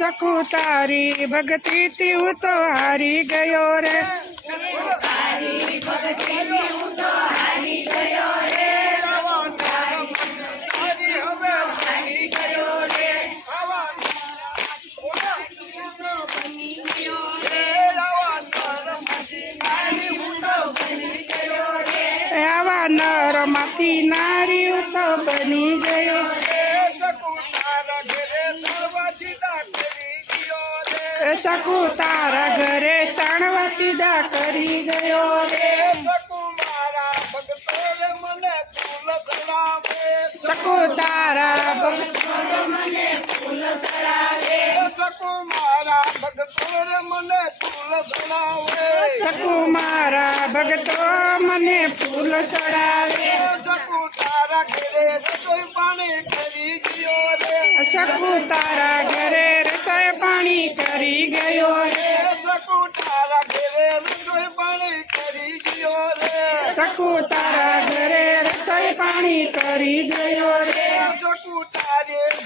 શકું તારી ભક્તિથી હું તો હારી ગયો રે. આવા નરમાંથી નારી તો બની ગયો. એ શકું તારા ઘરે સાણવા સીધા કરી ગયો રે શકું તારા ભક્ત શકું મારા ભક્તો મને ફૂલ ચડાવે શકું તારા ઘરે રસોઈ પાણી કરી ગયો રે શકું તારા ઘરે રસોઈ પાણી કરી ગયો રે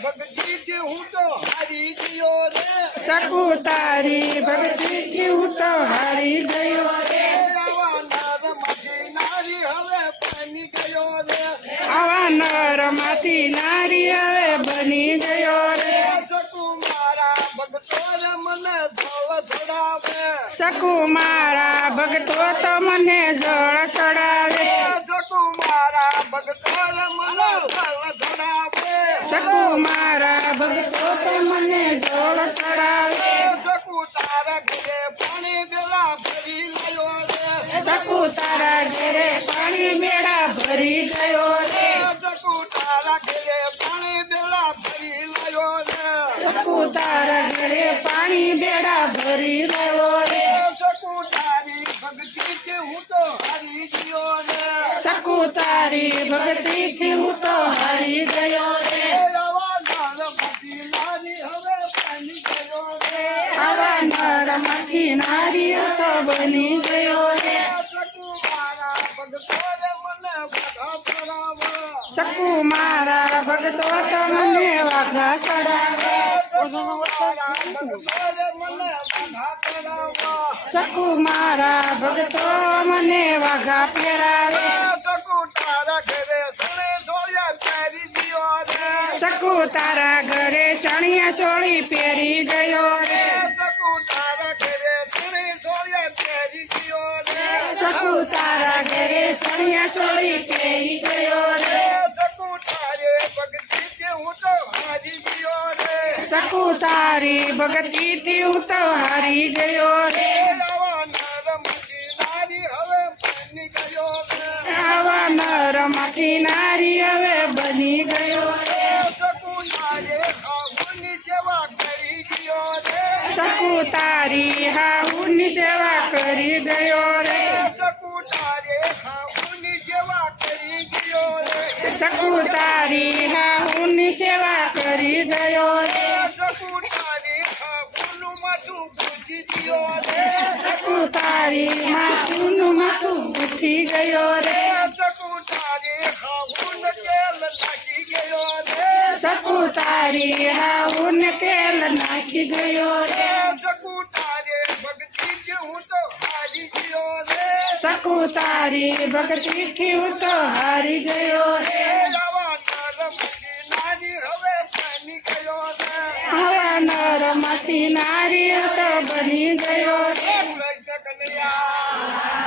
ભક્તિ હું તો હારી ગયો રે શકું તારી ભક્તિથી હું તો હારી ગયો રે આવા નર માંથી નારી શકું મારા ભક્તો તો મને જળ ચડાવે શકું મારા ભક્તો તો મને જળ ચડાવે શકું તારા ઘરે પાણી મેળા ભરી ગયો રે શકું તારા ઘરે પાણી બેડા ભરી ગયો રે શકું તારી ભક્તિથી હું તો હારી ગયો રે આવા નર માંથી નારી તો બની ગયો રે શકું મારા ભક્તો તો મને વાઘા ચડાવે શકું મારા ભક્તો મને વાઘા ફેરાવે શકું તારા ઘરે ચણિયા ચોળી પહેરી ગયો રે શકું તારા ઘરે ચણિયા ચોળી પહેરી ગયો રે શકું તારી ભક્તિથી હું તો હારી ગયો રે આવા નર માંથી નારી હવે બની ગયો રે શકું તારી હાહુની સેવા કરી ગયો રે શકું તારી હાહુની સેવા કરી ગયો રે ঠাকুরটারে ঠাকুর মাতু বুঝি দিও রে ঠাকুরটারে ঠাকুর মাতু বুঝি গয়ো রে ঠাকুরটারে হাউন তেল নাকি গয়ো রে ঠাকুরটারে হাউন তেল নাকি গয়ো রে ঠাকুরটারে ভগত શકું તારી ભક્તિથી હું તો હારી ગયો રે. આવા નરમાંથી નારી તો બની ગયો રે. કનૈયા.